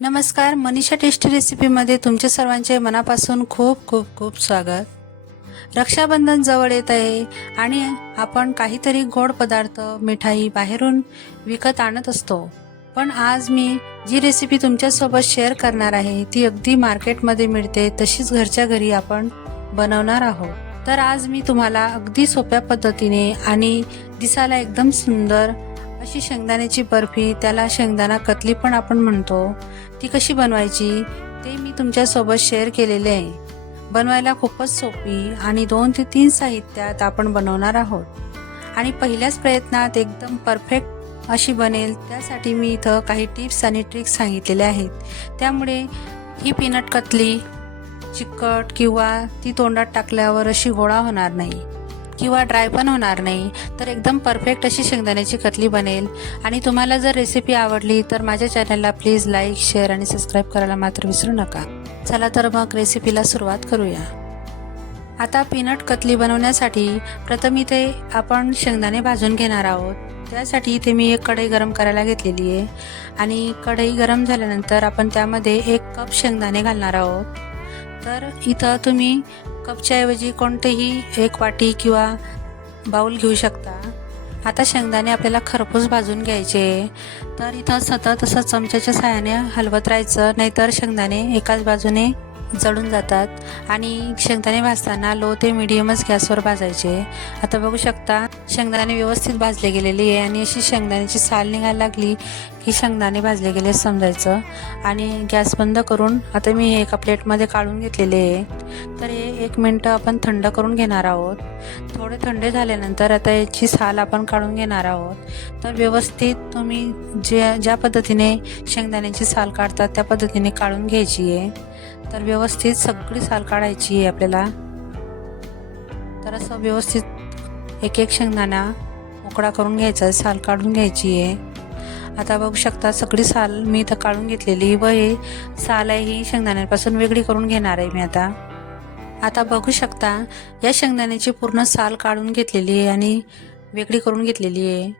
नमस्कार मनीषा टेस्टी रेसिपीमध्ये तुमच्या सर्वांचे मनापासून खूप खूप खूप स्वागत. रक्षाबंधन जवळ येत आहे आणि आपण काहीतरी गोड पदार्थ मिठाई बाहेरून विकत आणत असतो. पण आज मी जी रेसिपी तुमच्यासोबत शेअर करणार आहे ती अगदी मार्केटमध्ये मिळते तशीच घरच्या घरी आपण बनवणार आहोत. तर आज मी तुम्हाला अगदी सोप्या पद्धतीने आणि दिसायला एकदम सुंदर अशी शेंगदाण्याची बर्फी त्याला शेंगदाणा कतली पण आपण म्हणतो. ती कशी बनवायची? ते मी तुमच्यासोबत शेअर केलेले आहे. बनवायला खूपच सोपी आणि दोन ते तीन साहित्यात आपण बनवणार आहोत. आणि पहिल्याच प्रयत्नात एकदम परफेक्ट अशी बनेल त्यासाठी मी इथं काही टिप्स आणि ट्रिक्स सांगितलेल्या आहेत. त्यामुळे ही पीनट कतली चिकट किंवा ती तोंडात टाकल्यावर अशी गोळा होणार नाही. किंवा ड्राय पण होणार नाही तर एकदम परफेक्ट अशी शेंगदाण्याची कतली बनेल. आणि तुम्हाला जर रेसिपी आवडली तर माझ्या चॅनलला प्लीज लाईक शेअर आणि सबस्क्राईब करायला मात्र विसरू नका. चला तर मग रेसिपीला सुरुवात करूया. आता पीनट कतली बनवण्यासाठी प्रथम इथे आपण शेंगदाणे भाजून घेणार आहोत. त्यासाठी इथे मी एक कढई गरम करायला घेतलेली आहे. आणि कढई गरम झाल्यानंतर आपण त्यामध्ये एक कप शेंगदाणे घालणार आहोत. तर इथं तुम्ही कपच्याऐवजी कोणतेही एक वाटी किंवा बाऊल घेऊ शकता. आता शेंगदाणे आपल्याला खरपूस भाजून घ्यायचे. तर इथं सतत असं चमच्याच्या साहाय्याने हलवत राहायचं नाहीतर शेंगदाणे एकाच बाजूने जळून जातात. आणि शेंगदाणे भाजताना लो ते मिडियमच गॅसवर भाजायचे. आता बघू शकता शेंगदाणे व्यवस्थित भाजले गेलेली आहे आणि अशी शेंगदाण्याची साल निघायला लागली की शेंगदाणे भाजले गेले समजायचं. आणि गॅस बंद करून आता मी हे एका प्लेटमध्ये काढून घेतलेले आहे. तर हे एक मिनटं आपण थंड करून घेणार आहोत. थोडे थंड झाल्यानंतर आता याची साल आपण काढून घेणार आहोत. तर व्यवस्थित तुम्ही जे ज्या पद्धतीने शेंगदाण्याची साल काढतात त्या पद्धतीने काढून घ्यायची आहे. तर व्यवस्थित सगळी साल काढायची आहे आपल्याला. तर असं व्यवस्थित एक एक शेंगदाणा मोकळा करून घ्यायचा आहे साल काढून घ्यायची आहे. आता बघू शकता सगळी साल मी इथं काढून घेतलेली व हे साल आहे ही शेंगदाण्यापासून वेगळी करून घेणार आहे मी आता. आता बघू शकता या शेंगदाण्याची पूर्ण साल काढून घेतलेली आहे आणि वेगळी करून घेतलेली आहे.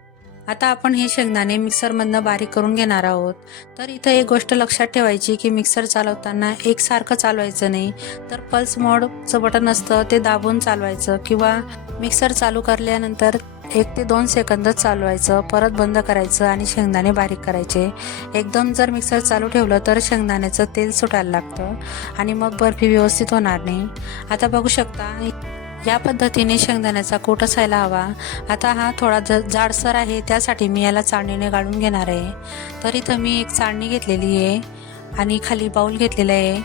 आता आपण हे शेंगदाणे मिक्सरमधनं बारीक करून घेणार आहोत. तर इथं एक गोष्ट लक्षात ठेवायची की मिक्सर चालवताना एकसारखं चालवायचं नाही. तर पल्स मोडचं बटन असतं ते दाबून चालवायचं किंवा मिक्सर चालू करल्यानंतर एक ते दोन सेकंदच चालवायचं परत बंद करायचं आणि शेंगदाणे बारीक करायचे. एकदम जर मिक्सर चालू ठेवलं तर शेंगदाण्याचं तेल सुटायला लागतं आणि मग बर्फी व्यवस्थित होणार नाही. आता बघू शकता या पद्धतीने शेंगदाण्याचा कूट असायला हवा. आता हा थोडा ज जाडसर आहे त्यासाठी मी याला चाळणीने गाळून घेणार आहे. तर इथं मी एक चाळणी घेतलेली आहे आणि खाली बाऊल घेतलेला आहे.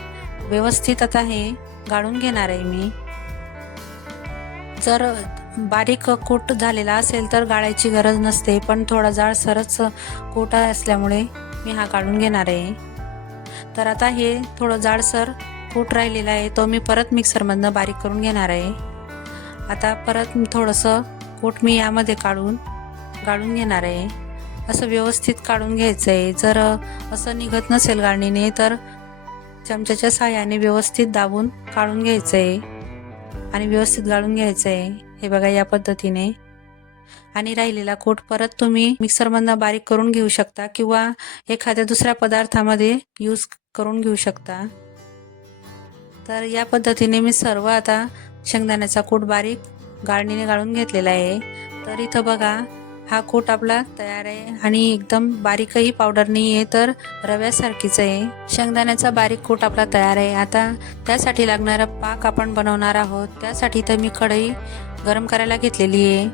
व्यवस्थित आता हे गाळून घेणार आहे मी. जर बारीक कूट झालेला असेल तर गाळायची गरज नसते पण थोडा जाडसरच कूट असल्यामुळे मी हा काढून घेणार आहे. तर आता हे थोडं जाडसर कूट राहिलेला आहे तो मी परत मिक्सरमधनं बारीक करून घेणार आहे. आता परत थोडंसं कूट मी यामध्ये काढून गाळून घेणार आहे. असं व्यवस्थित काढून घ्यायचं आहे जर असं निघत नसेल गाळणीने तर चमच्याच्या साह्याने व्यवस्थित दाबून काढून घ्यायचं आहे आणि व्यवस्थित गाळून घ्यायचं आहे हे बघा या पद्धतीने. आणि राहिलेला कोट परत तुम्ही मिक्सरमधनं बारीक करून घेऊ शकता किंवा एखाद्या दुसऱ्या पदार्थामध्ये यूज करून घेऊ शकता. तर या पद्धतीने मी सर्व आता शेंगदाण्याचा कूट बारीक गाळणीने गाळून घेतलेला आहे. तर इथं बघा हा कूट आपला तयार आहे आणि एकदम बारीकही पावडर नाही आहे तर रव्यासारखीच आहे. शेंगदाण्याचा बारीक कूट आपला तयार आहे. आता त्यासाठी लागणारा पाक आपण बनवणार आहोत. त्यासाठी तर मी कढई गरम करायला घेतलेली आहे.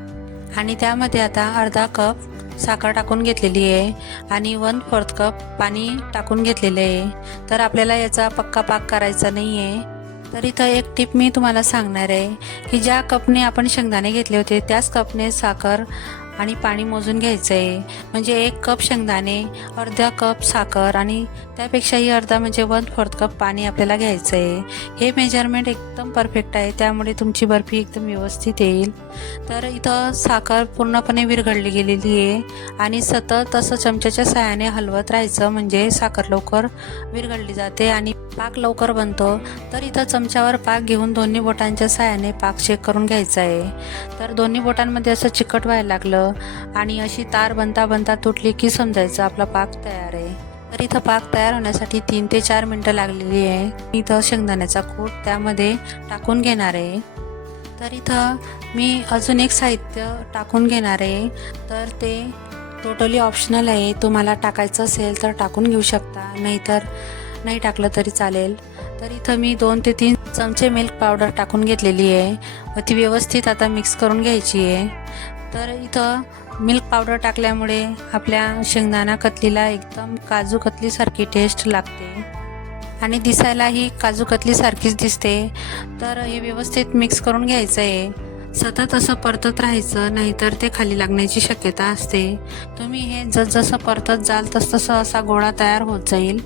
आणि त्यामध्ये आता अर्धा कप साखर टाकून घेतलेली आहे. आणि वन फोर्थ कप पाणी टाकून घेतलेलं आहे. तर आपल्याला याचा पक्का पाक करायचा नाही आहे तर इथं एक टिप मी तुम्हाला सांगणार आहे की ज्या कपने आपण शेंगदाणे घेतले होते त्याच कपने साखर आणि पाणी मोजून घ्यायचं आहे म्हणजे एक कप शेंगदाणे अर्धा कप साखर आणि त्यापेक्षाही अर्धा म्हणजे वन फोर्थ कप पाणी आपल्याला घ्यायचं आहे हे मेजरमेंट एकदम परफेक्ट आहे. त्यामुळे तुमची बर्फी एकदम व्यवस्थित येईल. तर इथं साखर पूर्णपणे विरघळली गेलेली आहे. आणि सतत असं चमच्याच्या साहाय्याने हलवत राहायचं म्हणजे साखर लवकर विरघळली जाते आणि पाक लवकर बनतो. तर इथं चमच्यावर पाक घेऊन दोन्ही बोटांच्या साहाय्याने पाक चेक करून घ्यायचा आहे तर दोन्ही बोटांमध्ये असं चिकट व्हायला लागलं आणि अशी तार बनता बनता तुटली की समजायचं आपला पाक तयार आहे. तर इथं पाक तयार होण्यासाठी तीन ते चार मिनटं लागलेली आहे. मी इथं शेंगदाण्याचा कूट त्यामध्ये टाकून घेणार आहे. तर इथं मी अजून एक साहित्य टाकून घेणार आहे. तर ते टोटली ऑप्शनल आहे. तुम्हाला टाकायचं असेल तर टाकून घेऊ शकता. नाहीतर नाही टाकलं तरी चालेल. तर इथं मी दोन ते तीन चमचे मिल्क पावडर टाकून घेतलेली आहे. व ती व्यवस्थित आता मिक्स करून घ्यायची आहे. तर इथं मिल्क पावडर टाकल्यामुळे आपल्या शेंगदाणा कतलीला एकदम काजू कतलीसारखी टेस्ट लागते. आणि दिसायलाही काजू कतलीसारखीच दिसते. तर हे व्यवस्थित मिक्स करून घ्यायचं आहे सतत असं परतत राहायचं नाहीतर ते खाली लागण्याची शक्यता असते. तुम्ही हे जसजसं परतत जाल तसतसं असा गोळा तयार होत जाईल.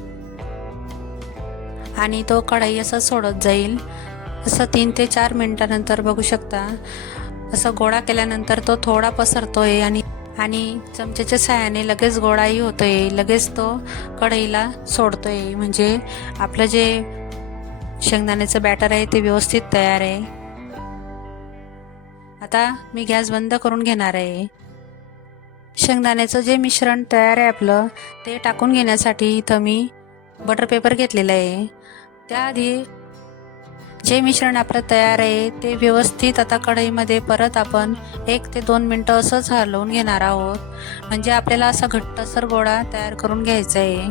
आणि तो कढई असं सोडत जाईल. असं तीन ते चार मिनटानंतर बघू शकता. असं गोळा केल्यानंतर तो थोडा पसरतोय आणि आणि चमच्याच्या साह्याने लगेच गोळाही होतोय. लगेच तो कढईला सोडतोय. म्हणजे आपलं जे शेंगदाण्याचं बॅटर आहे ते व्यवस्थित तयार आहे. आता मी गॅस बंद करून घेणार आहे. शेंगदाण्याचं जे मिश्रण तयार आहे आपलं ते टाकून घेण्यासाठी इथं मी बटर पेपर घेतलेलं आहे. त्याआधी जे मिश्रण आपलं तयार आहे ते व्यवस्थित आता कढईमध्ये परत आपण एक ते दोन मिनटं असंच हलवून घेणार आहोत. म्हणजे आपल्याला असा घट्टसर गोळा तयार करून घ्यायचा आहे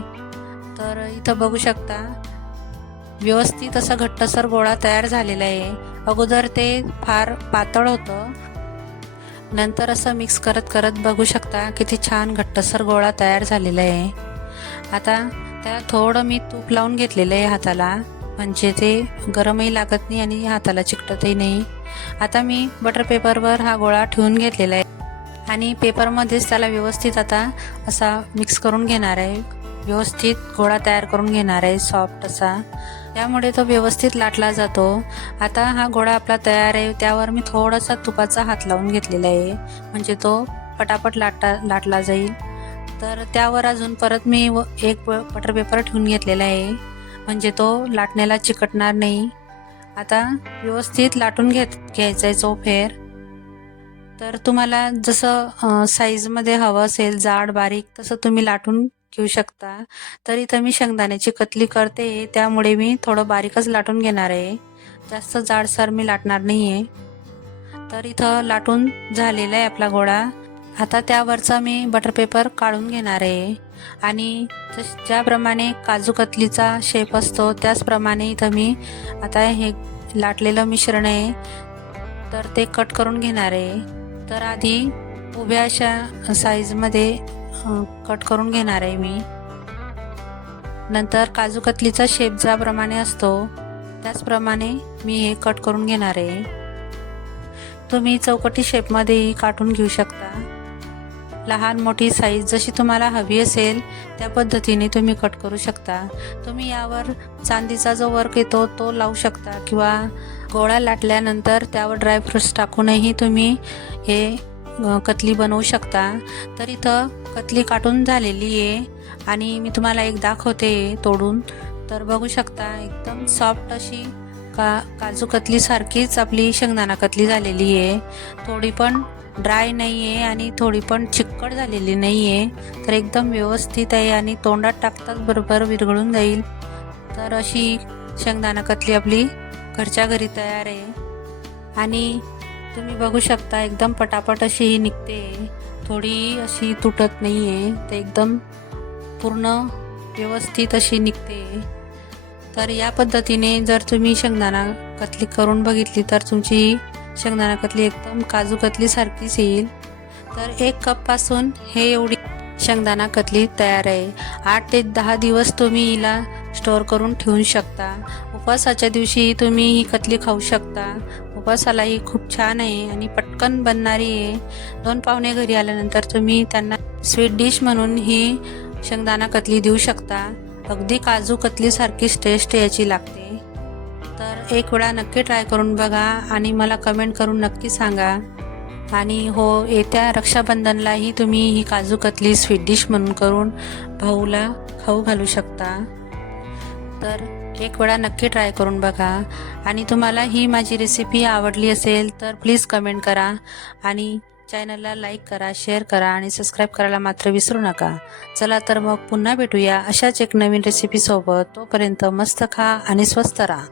तर इथं बघू शकता व्यवस्थित असा घट्टसर गोळा तयार झालेला आहे. अगोदर ते फार पातळ होतं. नंतर असं मिक्स करत करत बघू शकता किती छान घट्टसर गोळा तयार झालेला आहे. आता त्याला थोडं मी तूप लावून घेतलेलं आहे हाताला. म्हणजे ते गरमही लागत नाही आणि हाताला चिकटतही नाही. आता मी बटर पेपरवर हा गोळा ठेवून घेतलेला आहे. आणि पेपरमध्येच त्याला व्यवस्थित आता असा मिक्स करून घेणार आहे. व्यवस्थित गोळा तयार करून घेणार आहे सॉफ्ट असा. त्यामुळे तो व्यवस्थित लाटला जातो. आता हा गोळा आपला तयार आहे. त्यावर मी थोडासा तुपाचा हात लावून घेतलेला आहे. म्हणजे तो पटापट लाटा लाटला जाईल. तर त्यावर अजून परत मी व एक बटर पेपर ठेवून घेतलेला आहे. म्हणजे तो लाटण्याला चिकटणार नाही. आता व्यवस्थित लाटून घेत घ्यायचा आहे चौफेर तर तुम्हाला जसं साईजमध्ये हवं असेल जाड बारीक तसं तुम्ही लाटून घेऊ शकता. तर इथं मी शेंगदाण्याची कतली करते त्यामुळे मी थोडं बारीकच लाटून घेणार आहे. जास्त जाडसर मी लाटणार नाही आहे तर इथं लाटून झालेला आहे आपला गोळा. आता त्यावरचा मी बटर पेपर काढून घेणार आहे. आणि ज्याप्रमाणे काजू कतलीचा शेप असतो त्याचप्रमाणे इथं मी आता हे लाटलेलं मिश्रण आहे. तर ते कट करून घेणार आहे. तर आधी उभ्या अशा साईजमध्ये कट करून घेणार आहे मी. नंतर काजू कतलीचा शेप ज्याप्रमाणे असतो त्याचप्रमाणे मी हे कट करून घेणार आहे. तुम्ही चौकटी शेपमध्येही काटून घेऊ शकता. लहान मोठी साईज जशी तुम्हाला हवी असेल त्या पद्धतीने तुम्ही कट करू शकता. तुम्ही यावर चांदीचा जो वर्क येतो तो लावू शकता किंवा गोळा लाटल्यानंतर त्यावर ड्रायफ्रुट्स टाकूनही तुम्ही हे कतली बनवू शकता. तर इथं कतली काटून झालेली आहे आणि मी तुम्हाला एक दाखवते तोडून. तर बघू शकता एकदम सॉफ्ट अशी का काजू कतलीसारखीच आपली शेंगदाणा कतली झालेली आहे. थोडी पण ड्राय नाही आहे आणि थोडी पण चिकट झालेली नाही आहे तर एकदम व्यवस्थित आहे आणि तोंडात टाकताच बरोबर विरघळून जाईल. तर अशी शेंगदाणा कतली आपली घरच्या घरी तयार आहे. आणि तुम्ही बघू शकता एकदम पटापट अशी ही निघते. थोडी अशी तुटत नाही आहे तर एकदम पूर्ण व्यवस्थित अशी निघते. तर या पद्धतीने जर तुम्ही शेंगदाणा कतली करून बघितली तर तुमची शेंगदाणा कतली एकदम काजू कतलीसारखीच येईल. तर एक कपपासून हे एवढी शेंगदाणा कतली तयार आहे. आठ ते दहा दिवस तुम्ही हिला स्टोअर करून ठेवू शकता. उपवासाच्या दिवशी तुम्ही ही कतली खाऊ शकता. उपवासाला ही खूप छान आहे आणि पटकन बनणारी आहे. दोन पाहुणे घरी आल्यानंतर तुम्ही त्यांना स्वीट डिश म्हणून ही शेंगदाणा कतली देऊ शकता. अगदी काजू कतलीसारखीच टेस्ट याची लागते. तर एक वेळा नक्की ट्राय करून बघा आणि मला कमेंट करून नक्की सांगा. आणि हो येत्या रक्षाबंधनलाही तुम्ही ही काजू कतली स्वीट डिश म्हणून करून भाऊला खाऊ घालू शकता. तर एक वेळा नक्की ट्राय करून बघा. आणि तुम्हाला ही माझी रेसिपी आवडली असेल तर प्लीज कमेंट करा. आणि चॅनलला लाईक करा शेअर करा आणि सबस्क्राईब करायला मात्र विसरू नका. चला तर मग पुन्हा भेटूया अशाच एक नवीन रेसिपीसोबत तोपर्यंत मस्त खा आणि स्वस्त राहा.